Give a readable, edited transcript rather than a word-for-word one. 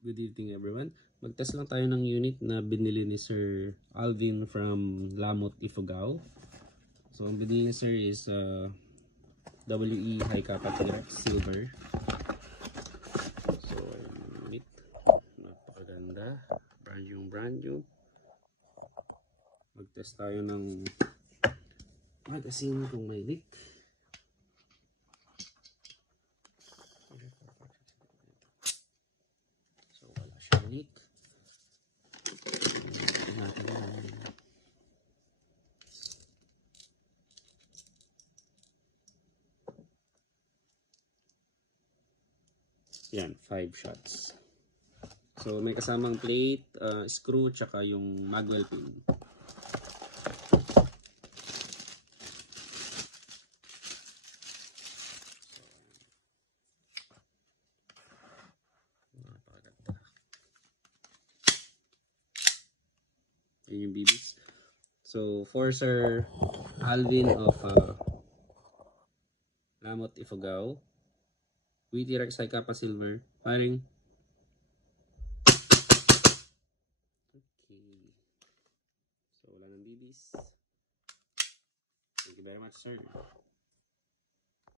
Good evening everyone. Mag-test lang tayo ng unit na binili ni Sir Alvin from Lamot, Ifugao. So ang binili ni Sir is WE High Kappa T-Rex Silver. So unit, napakaganda, brand new. Mag-test tayo ng magazine kung may leak. So wala siyang leak. Yan, 5 shots. So may kasamang plate, screw, tsaka yung magwell pin. Napakaganda. Yan yung BBs. So for Sir Alvin of Lamot, Ifugao, WE T-Rex High Kappa Silver, firing. Okay. So wala ng BBs. Thank you very much, sir.